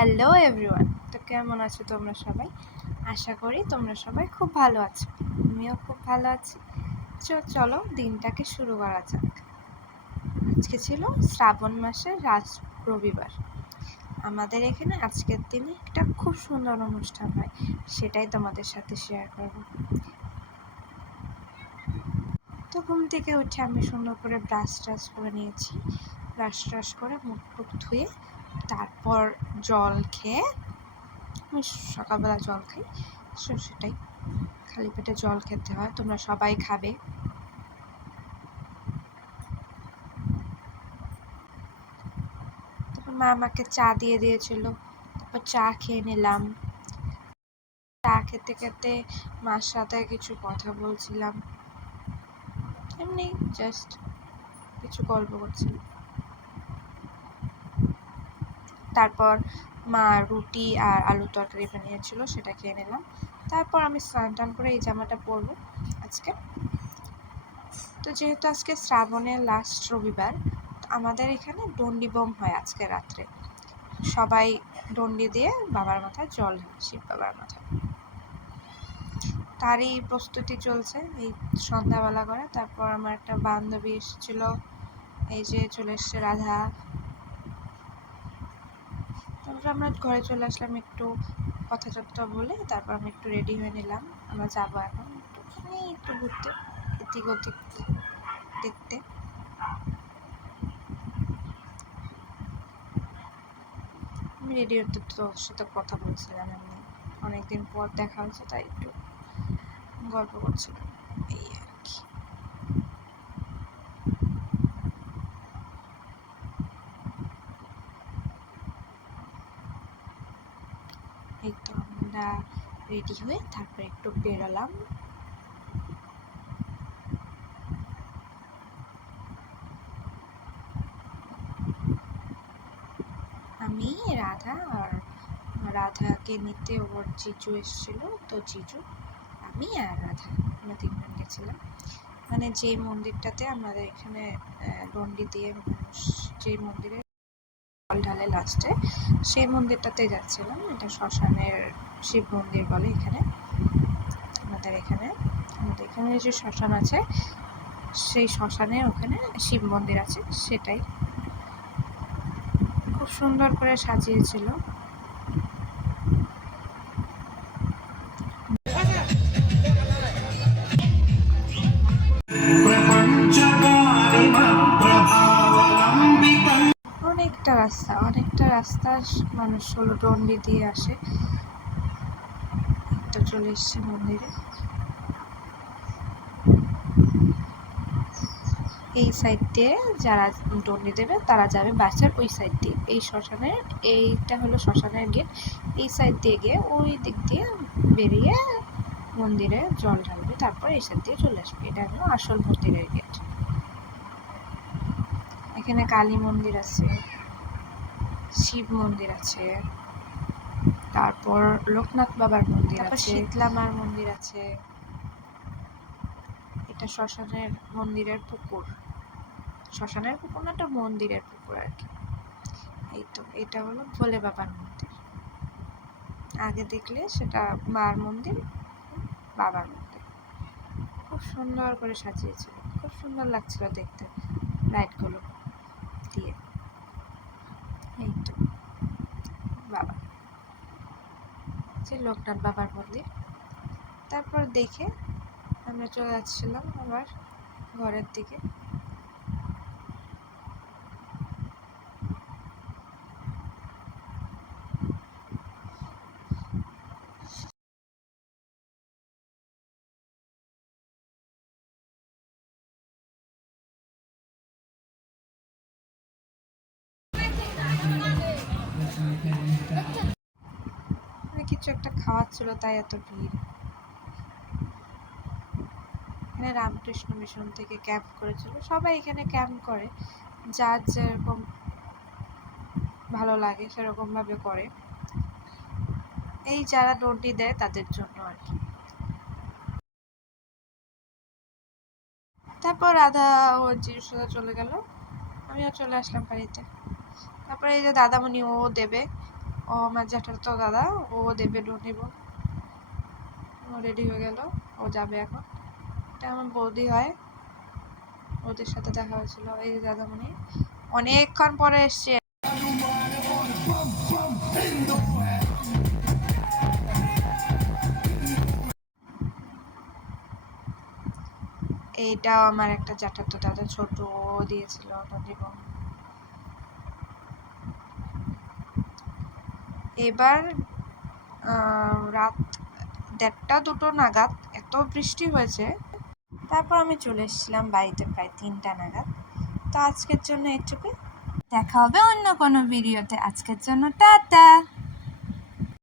Hello everyone, তো কেমন আছো তোমরা সবাই? আশা করি তোমরা সবাই খুব ভালো আছো। আমিও খুব ভালো আছি। চলো দিনটাকে শুরু করা যাক। আজকে ছিল শ্রাবণ মাসের রবিবার। আমাদের এখানে আজকের দিনে একটা খুব সুন্দর অনুষ্ঠান হয়, সেটাই তোমাদের সাথে শেয়ার করব। তো ঘুম থেকে উঠে আমি সুন্দর করে ব্রাশ ট্রাশ করে নিয়েছি। ব্রাশ ট্রাশ করে মুখ টুক ধুয়ে তারপর জল খেয়ে, আমি সকালবেলা জল খাই, সেটাই খালি পেটে জল খেতে হয়, তোমরা সবাই খাবে। তারপর মা আমাকে চা দিয়ে দিয়েছিল, তারপর চা খেয়ে নিলাম। চা খেতে খেতে মার সাথে কিছু কথা বলছিলাম, এমনি জাস্ট কিছু গল্প করছিলাম। তারপর মা রুটি আর আলু তরকারি বানিয়েছিল, সেটা খেয়ে নিলাম। তারপর আমি স্নান টান করে এই জামাটা পরবো আজকে। তো যেহেতু আজকে শ্রাবণের লাস্ট রবিবার, আমাদের এখানে ডন্ডি বোম হয় আজকে রাত্রে। সবাই ডন্ডি দিয়ে বাবার মাথায় জল ঢালে, শিব বাবার মাথায়। তারই প্রস্তুতি চলছে এই সন্ধ্যাবেলা করে। তারপর আমার একটা বান্ধবী এসেছিল, এই যে চলে এসছে রাধা। তারপর আমরা ঘরে চলে আসলাম, একটু কথা টথা বলে তারপর আমি একটু রেডি হয়ে নিলাম। আমরা যাবো এখন একটু ঘুরতে, এদিক ওদিক দেখতে। আমি রেডি হতে তোর সাথে কথা বলছিলাম, এমনি অনেকদিন পর দেখা হয়েছে তাই একটু গল্প করছিলাম, এই আর কি। এই তো আমরা রেডি হয়ে তারপর একটু বেরোলাম। আমি, রাধা, আর রাধাকে নিতে ওর জিজু এসেছিল, তো জিজু, আমি আর রাধা, আমরা তিনজন গেছিলাম। মানে যে মন্দিরটাতে আমাদের এখানে ডন্ডি দিয়ে মানুষ, যে মন্দিরে জল ঢালে লাস্টে, সেই মন্দিরটাতে যাচ্ছিলাম। এটা শ্মশানের শিব মন্দির বলে এখানে। আমাদের এখানে যে শ্মশান আছে, সেই শ্মশানের ওখানে শিব মন্দির আছে, সেটাই খুব সুন্দর করে সাজিয়েছিল। অনেকটা রাস্তা মানুষ হলো ডন্ডি দিয়ে আসে। তো চলে এসছে মন্দিরে। এই সাইড দিয়ে যারা ডন্ডি দেবে তারা যাবে বাসের ওই সাইড দিয়ে। এই শ্মশানের, এইটা হলো শ্মশানের গেট। এই সাইড দিয়ে গিয়ে ওই দিক দিয়ে বেরিয়ে মন্দিরে জল ঢালবে, তারপর এই সাইড দিয়ে চলে আসবে। এটা হলো আসল মন্দিরের গেট। এখানে কালী মন্দির আছে, শিব মন্দির আছে, তারপর লোকনাথ বাবার মন্দির আছে, শীতলা মার মন্দির আছে। এটা শ্মশানের মন্দিরের পুকুর, শ্মশানের পুকুর না, এটা মন্দিরের পুকুর আর কি। এই তো এটা হলো ভোলে বাবার মন্দির। আগে দেখলে সেটা মার মন্দির, বাবার মন্দির। খুব সুন্দর করে সাজিয়েছিল, খুব সুন্দর লাগছিল দেখতে লাইটগুলো দিয়ে। এই তো বাবা, যে লোকনাথ বাবার মন্দির। তারপর দেখে আমরা চলে যাচ্ছিলাম আবার ঘরের দিকে। কিছু একটা খাওয়াচ্ছিল তাই এত ভিড়। এখানে রামকৃষ্ণ মিশন থেকে ক্যাম্প করেছিল, সবাই এখানে ক্যাম্প করে, যার যেরকম ভালো লাগে সেরকম ভাবে করে। এই যারা ডন্ডি দেয় তাদের জন্য আর কি। তারপর রাধা ওর জিজুর সাথে চলে গেল, আমিও চলে আসলাম বাড়িতে। তারপরে এই যে দাদামণি ও দেবে, ও আমার জ্যাঠার তো দাদা, ও দেবে নিব। ও রেডি হয়ে গেল, ও যাবে এখন। এটা আমার বৌদি হয়, ওদের সাথে দেখা হয়েছিল। এই দাদামণি অনেকক্ষণ পরে এসছে। এইটাও আমার একটা জ্যাঠাতো দাদা, ছোট, দিয়েছিল জীবন। এবার রাত 1:30-2 নাগাদ এত বৃষ্টি হয়েছে, তারপর আমি চলে এসেছিলাম বাড়িতে প্রায় 3টা নাগাদ। তো আজকের জন্য এটুকুই, দেখা হবে অন্য কোনো ভিডিওতে। আজকের জন্য টাটা।